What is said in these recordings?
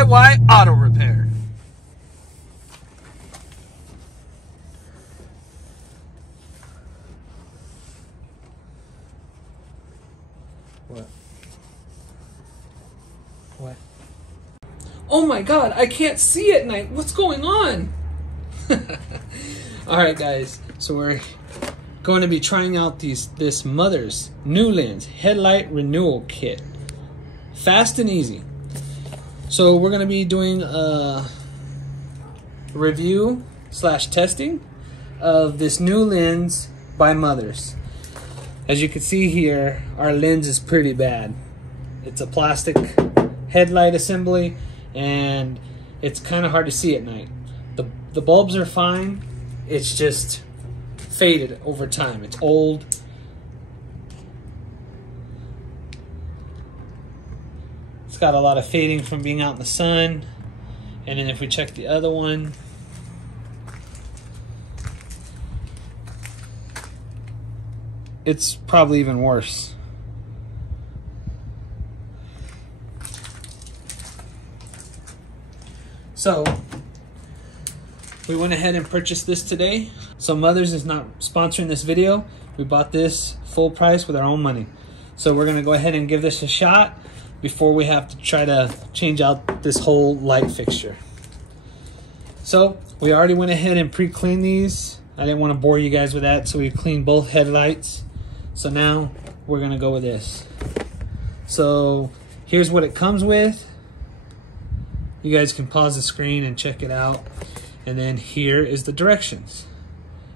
DIY auto repair. What? What? Oh my God, I can't see at night. What's going on? Alright guys, so we're going to be trying out this Mother's NuLens Headlight Renewal Kit. Fast and easy. So we're going to be doing a review / testing of this NuLens by Mother's. As you can see here, our lens is pretty bad. It's a plastic headlight assembly and it's kind of hard to see at night. The bulbs are fine, it's just faded over time. It's old. It's got a lot of fading from being out in the sun. And then if we check the other one, it's probably even worse. So we went ahead and purchased this today. So Mother's is not sponsoring this video. We bought this full price with our own money. So we're gonna go ahead and give this a shot before we have to try to change out this whole light fixture. So we already went ahead and pre-cleaned these. I didn't want to bore you guys with that, so we cleaned both headlights. So now we're gonna go with this. So here's what it comes with. You guys can pause the screen and check it out. And then here is the directions.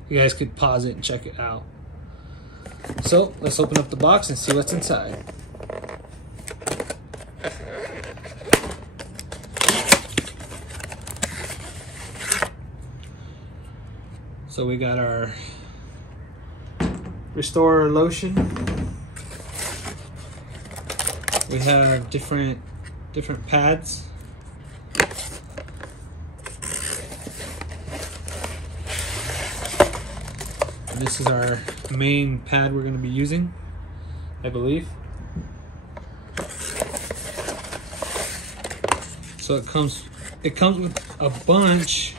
You guys could pause it and check it out. So let's open up the box and see what's inside. So we got our Restorer lotion. We have different pads. And this is our main pad we're going to be using, I believe. So it comes with a bunch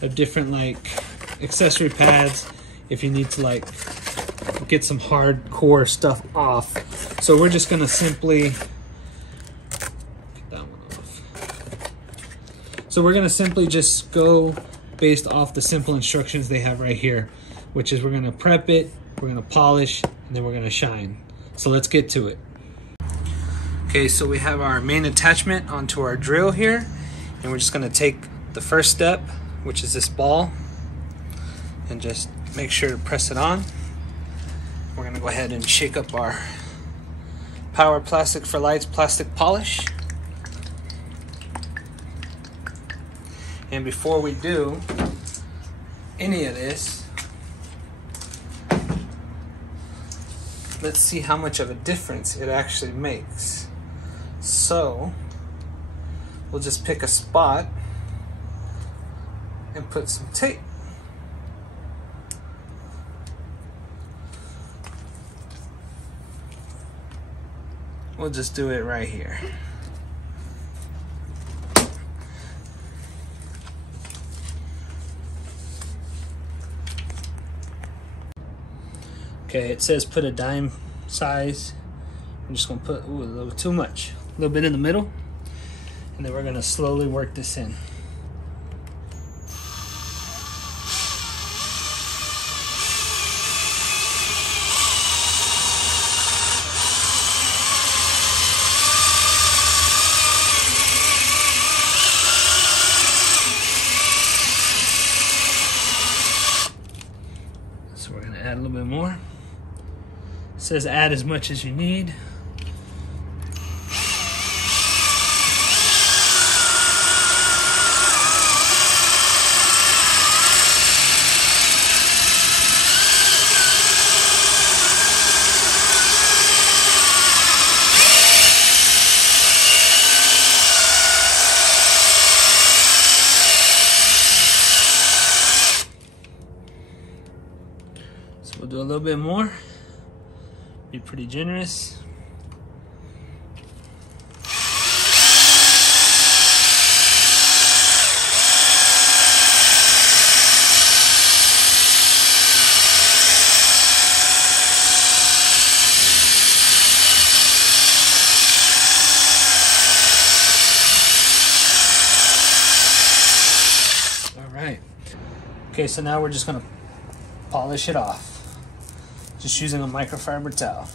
of different like accessory pads if you need to like get some hardcore stuff off. So we're just gonna simply get that one off. So we're gonna simply just go based off the simple instructions they have right here, which is we're gonna prep it, we're gonna polish, and then we're gonna shine. So let's get to it. Okay, so we have our main attachment onto our drill here, and we're just gonna take the first step, which is this ball, and just make sure to press it on. We're gonna go ahead and shake up our Power Plastic for Lights plastic polish. And before we do any of this, let's see how much of a difference it actually makes. So we'll just pick a spot and put some tape. We'll just do it right here. Okay, it says put a dime size. I'm just gonna put a little too much. A little bit in the middle, and then we're gonna slowly work this in. So we're gonna add a little bit more. It says add as much as you need. So we'll do a little bit more. Be pretty generous. right. Okay, so now we're just gonna polish it off. Just using a microfiber towel.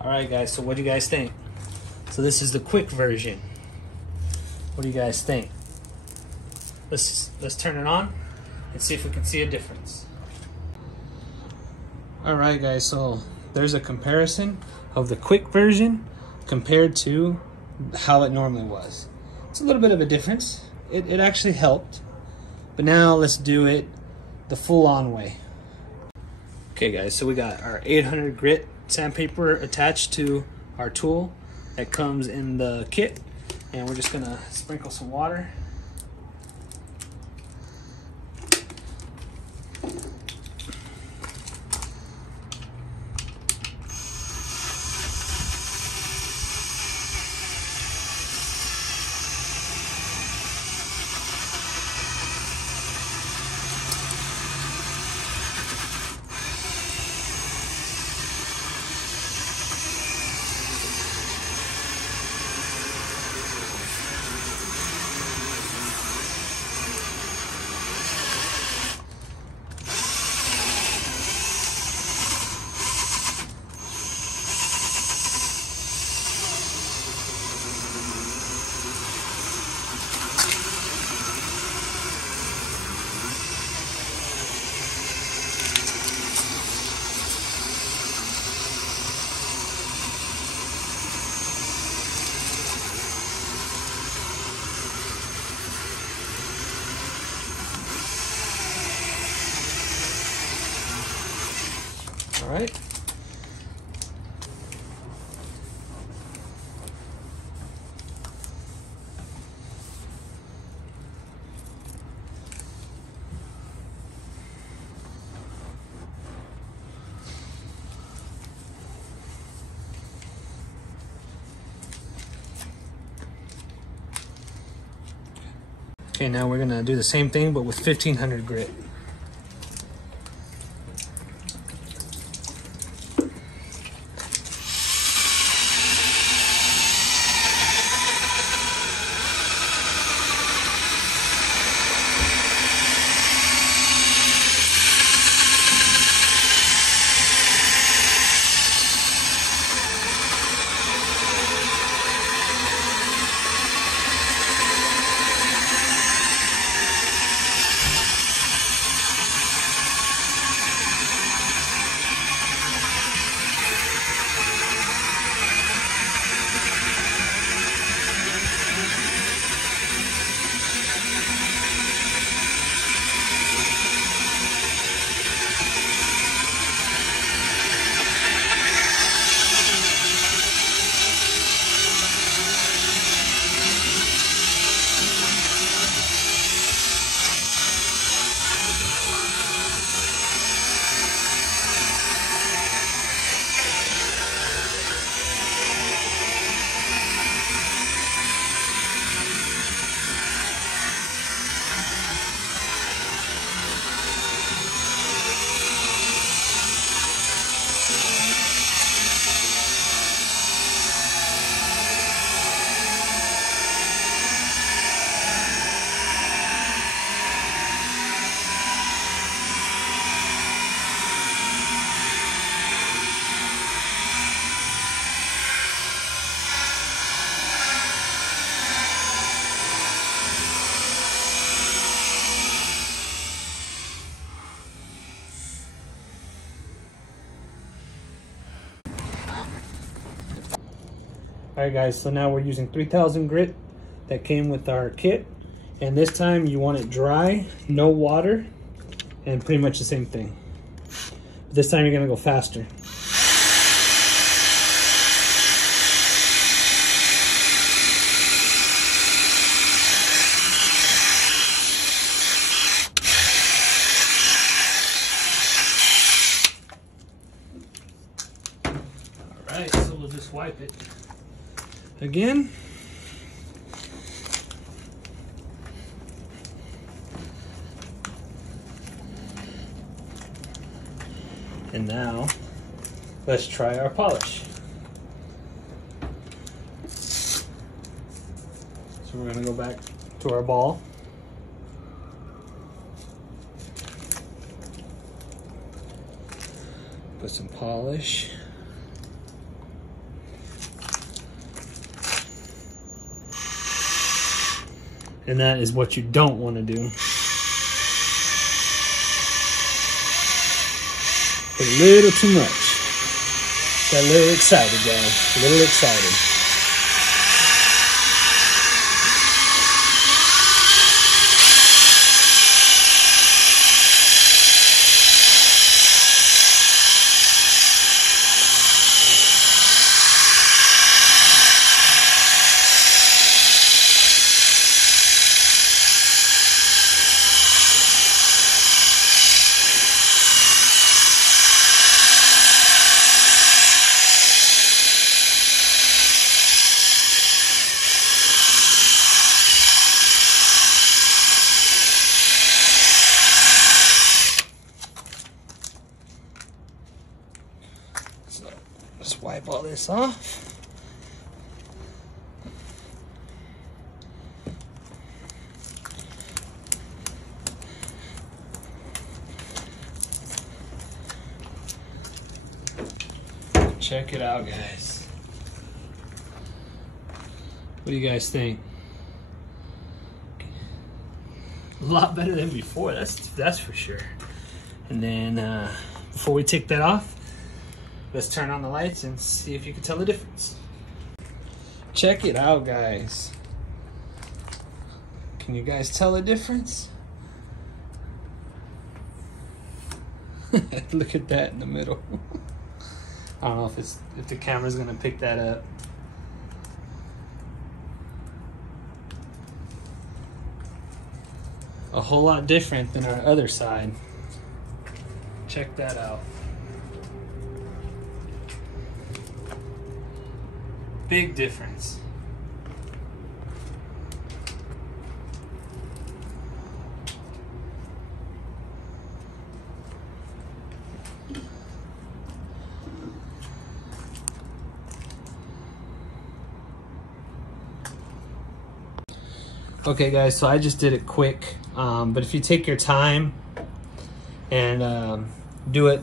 Alright guys, so what do you guys think? So this is the quick version. What do you guys think? Let's turn it on and see if we can see a difference. Alright guys, so there's a comparison of the quick version compared to how it normally was. It's a little bit of a difference. It actually helped. But now let's do it the full-on way. Okay guys, so we got our 800 grit sandpaper attached to our tool that comes in the kit, and we're just gonna sprinkle some water. All right. Okay, now we're gonna do the same thing, but with 1500 grit. Alright guys, so now we're using 3000 grit that came with our kit, and this time you want it dry, no water, and pretty much the same thing. This time you're gonna go faster. Alright, so we'll just wipe it again. And now, let's try our polish. So we're gonna go back to our ball. Put some polish. And that is what you don't want to do. A little too much. Got a little excited, guys. A little excited. So let's wipe all this off. Check it out, guys. What do you guys think? A lot better than before, that's for sure. And then before we take that off, let's turn on the lights and see if you can tell the difference. Check it out, guys. Can you guys tell the difference? Look at that in the middle. I don't know if the camera's gonna pick that up. A whole lot different than our other side. Check that out. Big difference. Okay guys, so I just did it quick, but if you take your time and do it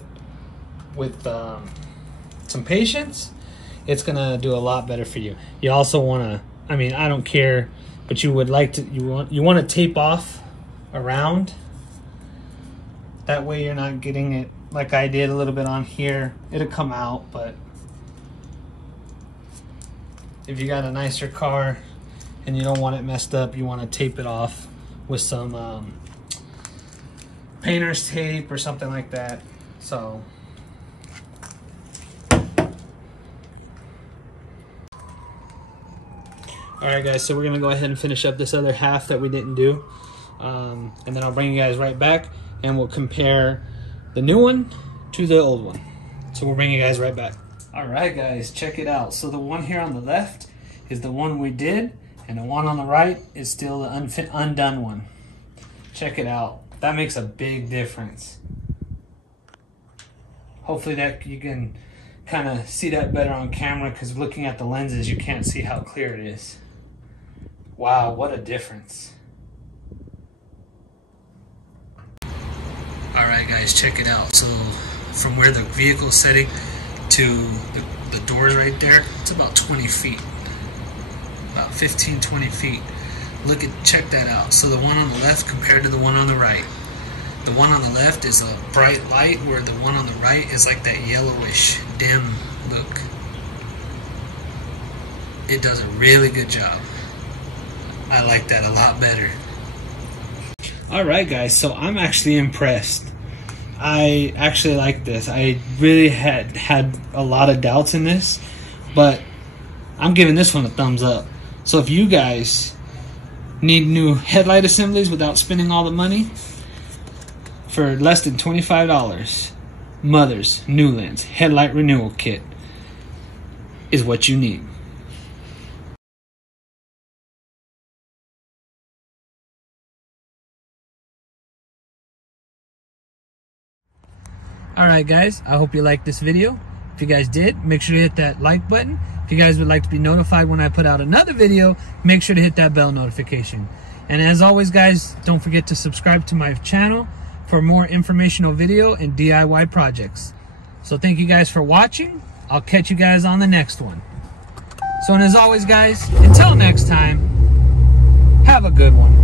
with some patience, it's gonna do a lot better for you. You also wanna, I mean, I don't care, but you would like to, you want to tape off around. That way you're not getting it like I did a little bit on here. It'll come out, but if you got a nicer car and you don't want it messed up, you want to tape it off with some painter's tape or something like that. So alright guys, so we're gonna go ahead and finish up this other half that we didn't do, and then I'll bring you guys right back and we'll compare the new one to the old one. So we'll bring you guys right back. Alright guys, check it out. So the one here on the left is the one we did, and the one on the right is still the undone one. Check it out. That makes a big difference. Hopefully that you can kind of see that better on camera, because looking at the lenses you can't see how clear it is. Wow, what a difference. Alright guys, check it out. So from where the vehicle's setting to the doors right there, it's about 20 feet. About 15, 20 feet. Check that out. So the one on the left compared to the one on the right. The one on the left is a bright light, where the one on the right is like that yellowish, dim look. It does a really good job. I like that a lot better. Alright guys, so I'm actually impressed. I actually like this. I really had a lot of doubts in this, but I'm giving this one a thumbs up. So if you guys need new headlight assemblies without spending all the money, for less than $25, Mother's NuLens Headlight Renewal Kit is what you need. All right, guys, I hope you liked this video. If you guys did, make sure to hit that like button. If you guys would like to be notified when I put out another video, make sure to hit that bell notification. And as always, guys, don't forget to subscribe to my channel for more informational video and DIY projects. So thank you guys for watching. I'll catch you guys on the next one. So, and as always, guys, until next time, have a good one.